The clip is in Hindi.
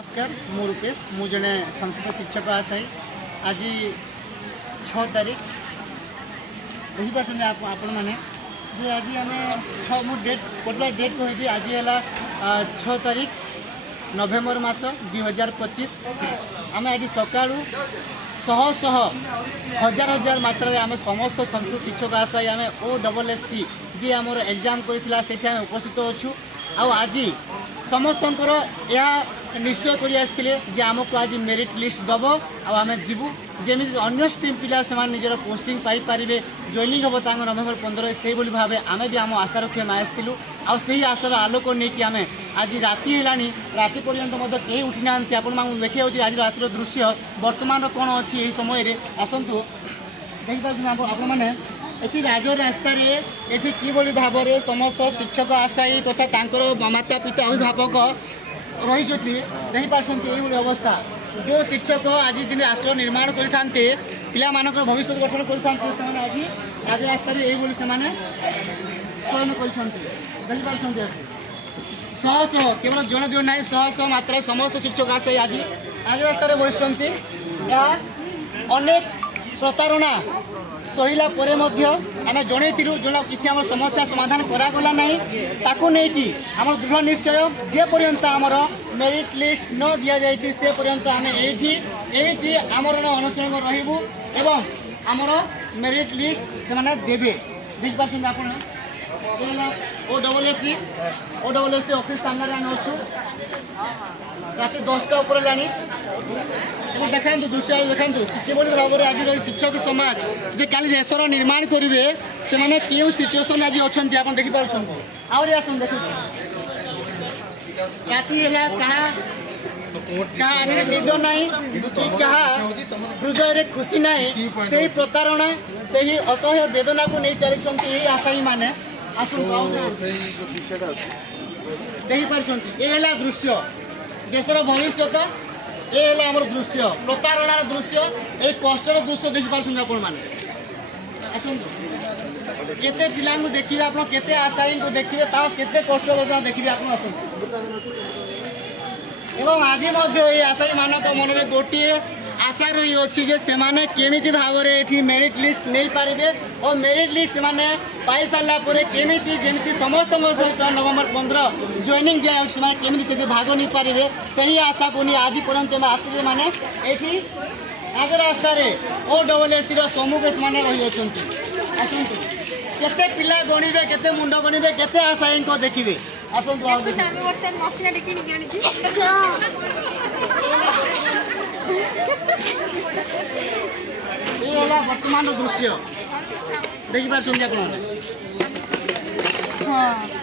नमस्कार मु रूपेश मु जने संस्कृत शिक्षक आशाई आज 6 तारीख देखिए आपण मैंने आज आम 6 मु डेट पर्टिकुलर डेट कही आज है 6 तारीख नवेम्बर मास 2025 आम आज सका शह शह हजार हजार मात्रा आम समस्त संस्कृत शिक्षक आशाई आम OSSC जी आमर एग्जाम करथिला सेठी आम उपस्थित अच्छु आज समस्त निश्चय कर आसते जे आमको आज मेरिट लिस्ट दब आम जीवु जमी अन्य स्ट्रीम पिला से निजर पोस्टिंग पाइपर जॉइनिंग हम नवेम्बर 15 से भाव आम भी आम आशा रखी आम आसलु आई आशार आलोक नहीं आम आज राति है राति पर्यंत कहीं उठी ना आपण देखिए आज रातिर दृश्य बर्तमान कौन अच्छी यही समय आसतु देखिए आपण मैंने ये राज रास्तार ये किभली भाव में समस्त शिक्षक आशायी तथा माता पिता अभिभावक रही देखिए अवस्था जो शिक्षक आज दिन राष्ट्र निर्माण करते पिला भविष्य गठन करते आज राज रास्तार ये चयन कर शह शह केवल जन दिव ना शह शह मात्रा समस्त शिक्षक आशायी आज राज रास्तार बसते अनेक प्रतारणा सहिला परे मध्य आम जनईलु जो किसी आम समस्या समाधान करागला ना ताकू नहीं आम दृढ़ निश्चय जे पर्यंत आमर मेरिट लिस्ट न दि जाए से पर्यंत आम एमती आमरण अनुसरण रही एवं आमर मेरिट लिस्ट से देवे देखिए आप OSSC ऑफिस सामने आम अच्छु रात 10टा उपर लानी देखा दृश्य देखा किभली भाव में आज शिक्षक समाज जे काली देशर निर्माण करेंगे से क्यों सिचुएसन आज अच्छा आप देखिपुर आहरी आस देख राति क्या निद ना कि क्या हृदय खुशी ना से प्रतारणा से ही असह्य वेदना को नहीं चली आशायी मैंने देखिपार ये दृश्य देशर भविष्य ये आम दृश्य प्रतारणार दृश्य ये कष्टर दृश्य देखिपार आपण मैंने केते पिला देखिए आप केते आशायी को देखिए केते कष्ट वेदना देखिए आप एवं आज आशायी मानक मन में गोटे आशा रही अच्छी से माने केमिति भाव में मेरिट लिस्ट नहीं पारे और मेरिट लिस्ट से पाई सारा केमिति जमी समस्त सहित नवेम्बर 15 जॉइनिंग दिया केमिति से भाग नहीं पारे से ही आशा को नहीं आज पर्यंत आते मैंने ये आग रास्तार OSSC सम्मुख से रही आसतु केते पिला गणिबे केते मुंड गणिबे केते आशायी को देखिए आसतु ये वर्तमान दृश्य देखिपार आप